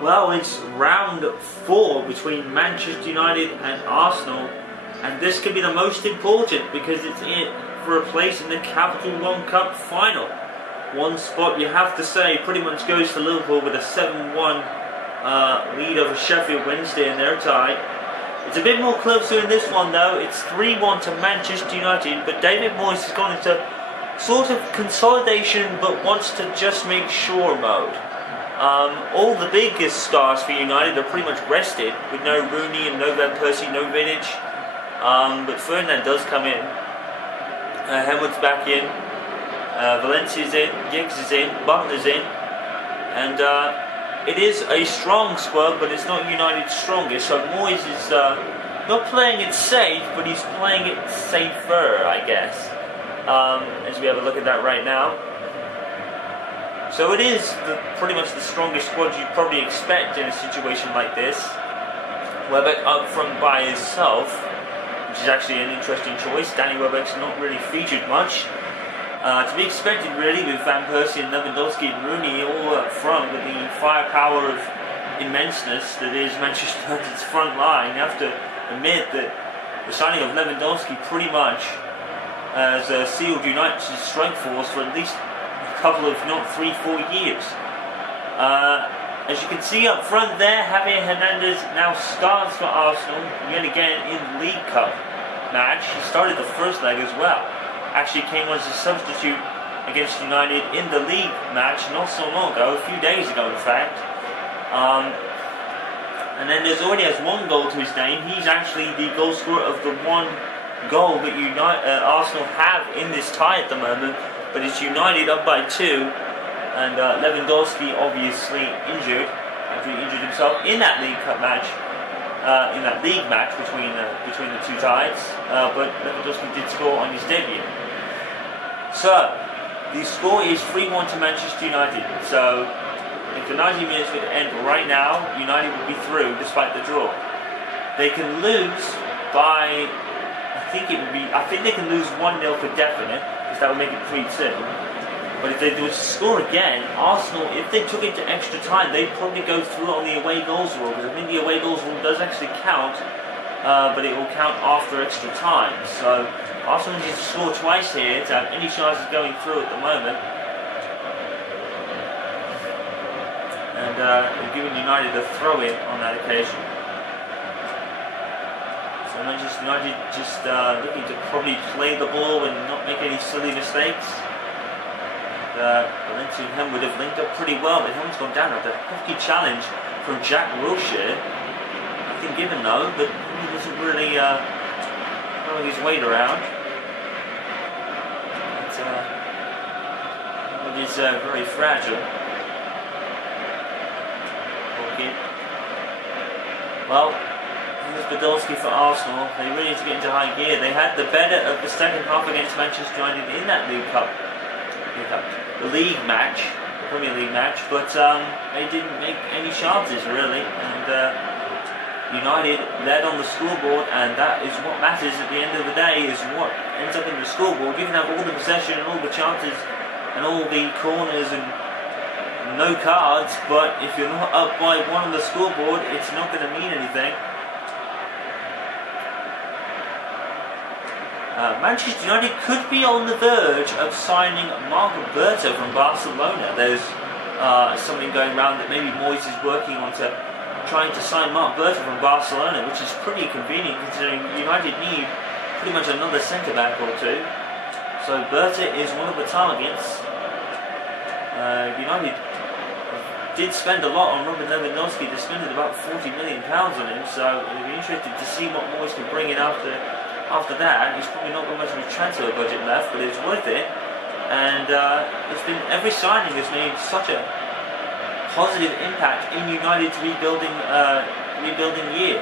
Well, it's round 4 between Manchester United and Arsenal, and this could be the most important because it's in for a place in the Capital One Cup final. One spot, you have to say, pretty much goes to Liverpool with a 7-1 lead over Sheffield Wednesday, and they're tied. It's a bit more closer in this one though. It's 3-1 to Manchester United, but David Moyes has gone into sort of consolidation but wants to just make sure mode. All the biggest stars for United are pretty much rested, with no Rooney and no Van Persie, no Vidic. But Ferdinand does come in. Henwood's back in. Valencia's in. Giggs is in. Butler's in. And it is a strong squad, but it's not United's strongest. So Moyes is not playing it safe, but he's playing it safer, I guess. As we have a look at that right now. So it is pretty much the strongest squad you'd probably expect in a situation like this. Welbeck up front by himself, which is actually an interesting choice. Danny Welbeck's not really featured much. To be expected really, with Van Persie and Lewandowski and Rooney all up front with the firepower of immenseness that is Manchester United's front line. You have to admit that the signing of Lewandowski pretty much has sealed United's strike force for at least couple of, not 3-4 years. As you can see up front there, Javier Hernandez now starts for Arsenal yet again in the League Cup match. He started the first leg as well. Actually came on as a substitute against United in the league match not so long ago, a few days ago in fact. And then there's already has 1 goal to his name. He's actually the goal scorer of the 1 goal that Arsenal have in this tie at the moment. But it's United up by 2, and Lewandowski obviously injured after he injured himself in that League Cup match, in that league match between the two sides. But Lewandowski did score on his debut. So the score is 3-1 to Manchester United. So if the 90 minutes would end right now, United would be through despite the draw. They can lose by, I think they can lose 1-0 for definite. That would make it 3-2. But if they do score again, Arsenal, if they took it to extra time, they'd probably go through on the away goals rule, because I think the away goals rule does actually count, but it will count after extra time. So Arsenal needs to score twice here to have any chances going through at the moment. And they're giving United a throw-in on that occasion. So Manchester United just looking to probably play the ball and not make any silly mistakes. Valencia and Henwood have linked up pretty well, but Henwood's gone down after a hefty challenge from Jack Wilshere. Nothing given though, but he doesn't really throw his weight around. Henwood is very fragile. Okay. Well, here's Podolski for Arsenal. They really need to get into high gear. They had the better of the second half against Manchester United in that the league match, the Premier League match, but they didn't make any chances really. And United led on the scoreboard, and that is what matters at the end of the day, is what ends up in the scoreboard. You can have all the possession and all the chances and all the corners and no cards, but if you're not up by 1 on the scoreboard, it's not going to mean anything. Manchester United could be on the verge of signing Marc Berto from Barcelona. There's something going around that maybe Moyes is working on to trying to sign Marc Berto from Barcelona, which is pretty convenient considering United need pretty much another centre-back or 2. So Berto is one of the targets. United did spend a lot on Robin Lewandowski. They spent about £40 million on him, so it'll be interesting to see what Moyes can bring in after that. He's probably not got much of a transfer budget left, but it's worth it. And it's been, every signing has made such a positive impact in United's rebuilding year.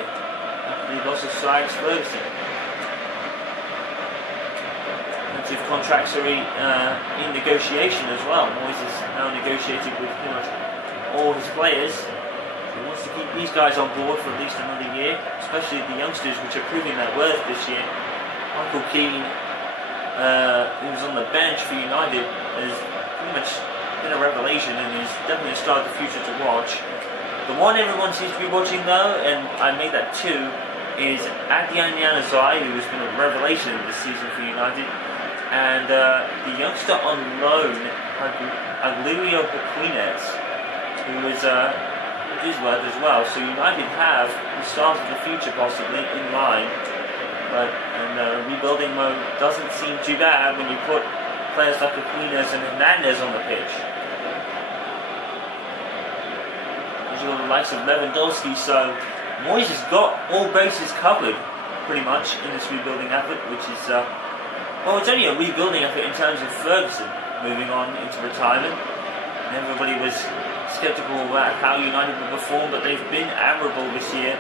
We've also signed Ferguson. Plenty of contracts are in negotiation as well. Moyes is now negotiating with pretty much all his players. He wants to keep these guys on board for at least another year, especially the youngsters, which are proving their worth this year. Michael Keane, who was on the bench for United, has pretty much been a revelation and is definitely a star of the future to watch. The one everyone seems to be watching though, and I made that too, is Adrian Januzaj, who has been a revelation this season for United, and the youngster on loan, Aglio Martinez, who is his word as well. So United have the stars of the future possibly in line, but rebuilding mode doesn't seem too bad when you put players like Martinez and Hernandez on the pitch. The likes of Lewandowski, so Moyes has got all bases covered pretty much in this rebuilding effort, which is well, it's only a rebuilding effort in terms of Ferguson moving on into retirement, and everybody was sceptical about how United would perform, but they've been admirable this year.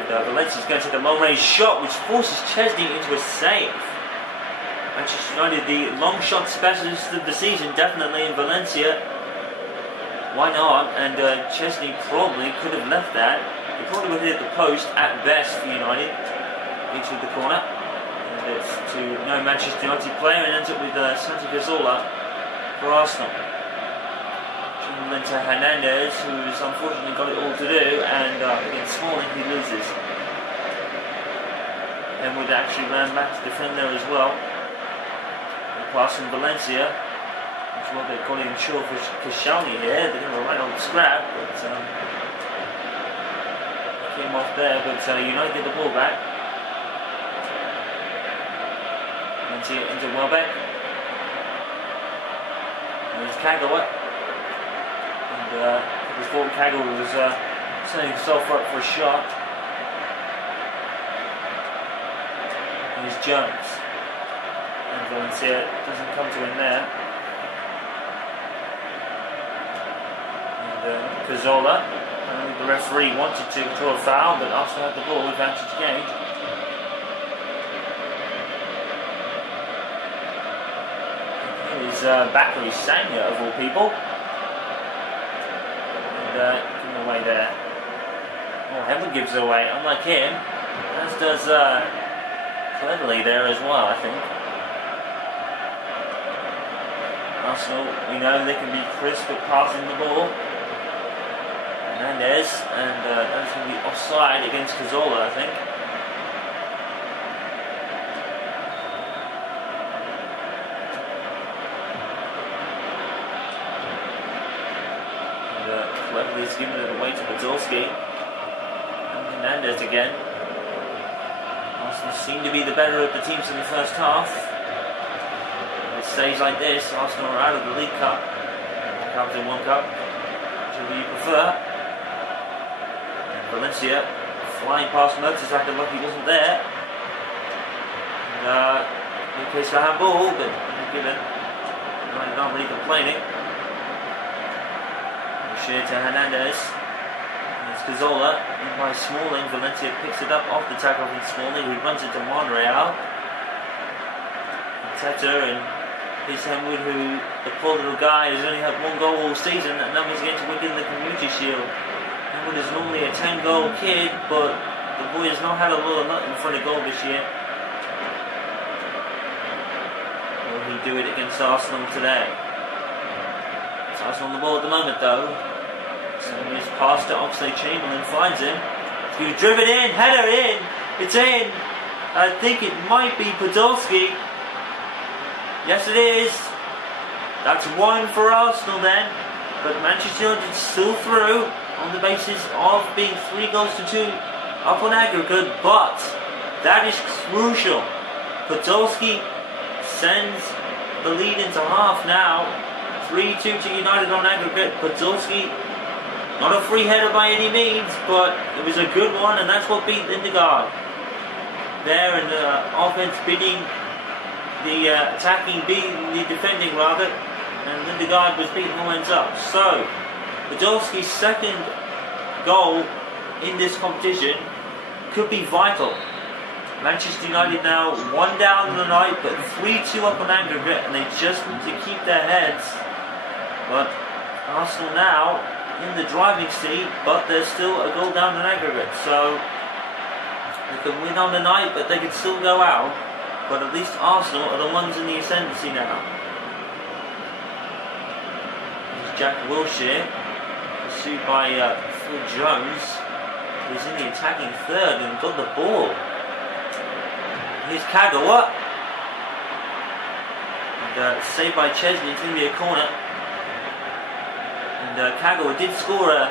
And Valencia's going to take a long range shot which forces Chesney into a save. Manchester United, the long shot specialists of the season, definitely in Valencia. Why not? And Chesney probably could have left that. He probably would have hit the post at best for United. Into the corner. And it's to no Manchester United player, and ends up with Santi Cazorla for Arsenal. Chamberlain to Hernandez, who's unfortunately got it all to do, and against Smalling he loses. And would actually ran back to defend there as well. Pass from Valencia. Well, they've got him short for Koscielny here. They're going to right on the scrap, but came off there. But United get the ball back. Valencia into Welbeck. And there's Kagawa. And we thought Kagawa was setting himself up for a shot. And there's Jones. And Valencia doesn't come to him there. Cazorla, the referee wanted to draw a foul, but Arsenal had the ball, advantage gained. Here's Bakary Sagna of all people, and giving away there. Oh, Heaven gives it away, unlike him, as does Cleverly there as well, I think. Arsenal, we know they can be crisp at passing the ball. Hernandez, and that's going to be offside against Cazorla, I think. And Cleverly's giving it away to Podolski. And Hernandez again. Arsenal seem to be the better of the teams in the first half. If it stays like this, Arsenal are out of the League Cup. Comes in one cup. Whichever you prefer. Valencia flying past Mertesacker, lucky he wasn't there. And no case for handball, but given. United aren't really complaining. Share to Hernandez. And it's Cazorla in by Smalling. Valencia picks it up off the tackle from Smalling, who runs into Monreal. Teta and his Henwood, who the poor little guy has only had one goal all season, and that was against Wigan in the Community Shield. Henwood is normally a 10-goal kid, but the boy has not had a lot of luck in front of goal this year. Will he do it against Arsenal today? It's Arsenal on the ball at the moment though. So he's passed to Oxlade-Chamberlain, finds him. He's driven in, header in, it's in. I think it might be Podolski. Yes it is. That's one for Arsenal then. But Manchester United still through on the basis of being 3-2 up on aggregate, but that is crucial. Podolski sends the lead into half now. 3-2 to United on aggregate. Podolski, not a free header by any means, but it was a good one, and that's what beat Lindegaard. There in the offense beating the attacking, beating the defending rather, and Lindegaard was beating all ends up. So Podolski's second goal in this competition could be vital. Manchester United now 1 down in the night, but 3-2 up on aggregate, and they just need to keep their heads. But Arsenal now in the driving seat, but there's still a goal down in aggregate, so they can win on the night, but they can still go out. But at least Arsenal are the ones in the ascendancy now. Jack Wilshere pursued by Phil Jones, who's in the attacking third and got the ball. Here's Kagawa. And saved by Chesney. It's going to be a corner. And Kagawa did score a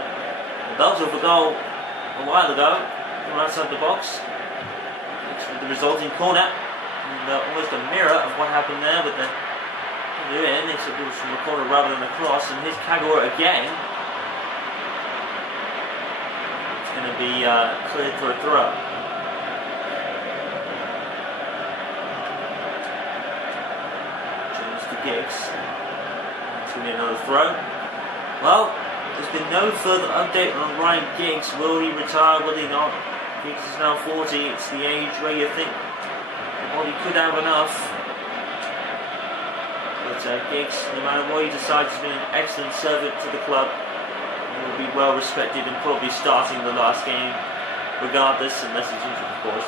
belter of a goal a while ago from outside the box. The resulting corner. And almost a mirror of what happened there with the in. It's a ball from the corner rather than a cross. And here's Kagawa again. It's going to be cleared for a throw. Giggs. It's going to be another throw. Well, there's been no further update on Ryan Giggs. Will he retire? Will he not? Giggs is now 40. It's the age where you think, well, he could have enough. But Giggs, no matter what he decides, has been an excellent servant to the club. He will be well respected and probably starting the last game, regardless, unless he's injured, of course.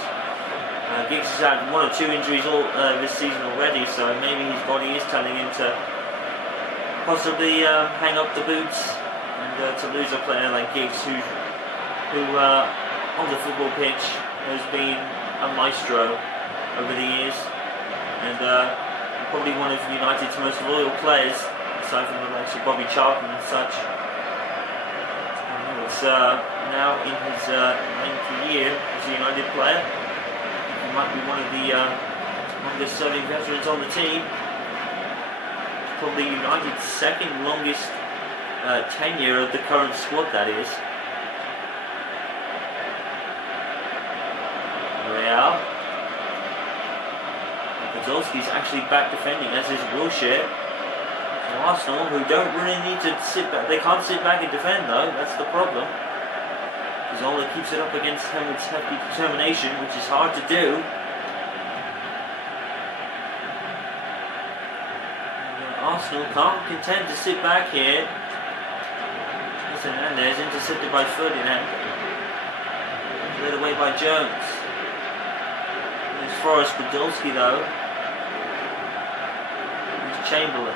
Giggs has had 1 or 2 injuries all this season already, so maybe his body is telling him to possibly hang up the boots and to lose a player like Giggs, who on the football pitch has been a maestro over the years, and probably one of United's most loyal players, aside from the likes of Bobby Charlton and such. It's now in his 9th year as a United player. Might be one of the longest serving veterans on the team. Probably United's second longest tenure of the current squad, that is. Real. Podolski's actually back defending, as is Wilshere. Arsenal, who don't really need to sit back. They can't sit back and defend, though. That's the problem. Zola keeps it up against him with hefty determination, which is hard to do. And Arsenal can't contend to sit back here. Hernandez intercepted by Ferdinand. Led away by Jones. There's Forrest Podolski though. There's Chamberlain.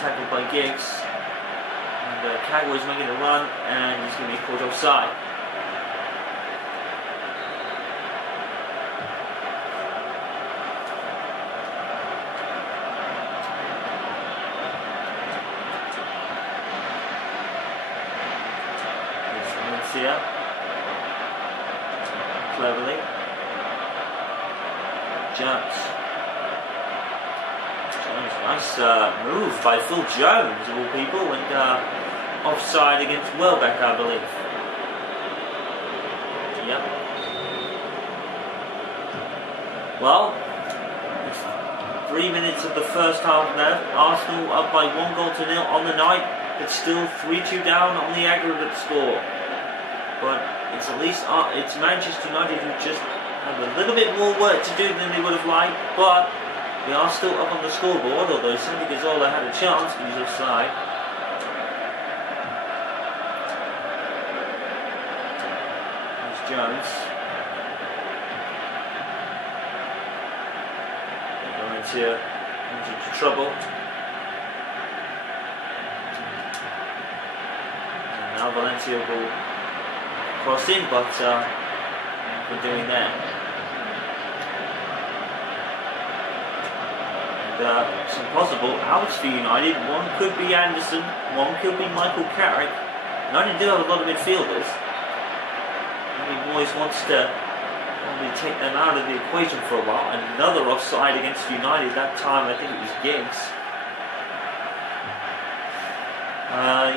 Tackled by Giggs. Kagawa is making a run and he's going to be caught offside. Here's Valencia. Cleverly. Jones. Nice move by Phil Jones, of all people, and offside against Welbeck, I believe. Yep. Well, it's 3 minutes of the first half now. Arsenal up by 1-0 on the night, but still 3-2 down on the aggregate score. But it's at least it's Manchester United who just have a little bit more work to do than they would have liked, but we are still up on the scoreboard, although Sandy Cazorla had a chance, but he's offside. Jones. Valencia into trouble. And now Valencia will cross in, but we're doing that. And some possible outs for United. One could be Anderson, one could be Michael Carrick. United do have a lot of midfielders. David Moyes wants to probably take them out of the equation for a while. Another offside against United, that time I think it was Giggs.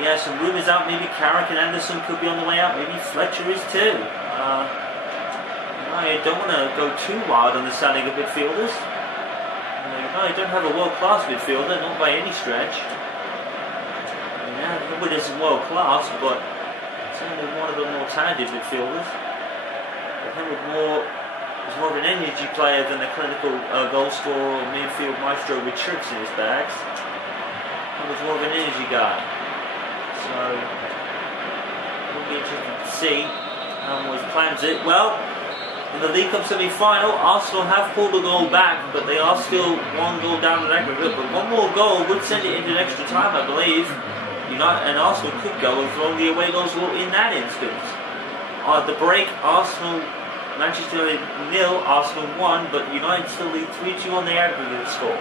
Yeah, some rumours out, maybe Carrick and Anderson could be on the way out, maybe Fletcher is too. I don't want to go too wild on the selling of midfielders. I don't have a world-class midfielder, not by any stretch. Yeah, nobody is world-class, but certainly one of the more talented midfielders. But Henrik Moore is more of an energy player than a clinical goal scorer or midfield maestro with tricks in his bags. He was more of an energy guy. So, it'll be interesting to see how Moyes plans it. Well, in the League Cup semi-final, Arsenal have pulled a goal back, but they are still 1 goal down in aggregate. But one more goal would send it into extra time, I believe. United and Arsenal could go as long the away goals were in that instance. At the break, Manchester United 0, Arsenal 1, but United still lead 3-2 on the aggregate score.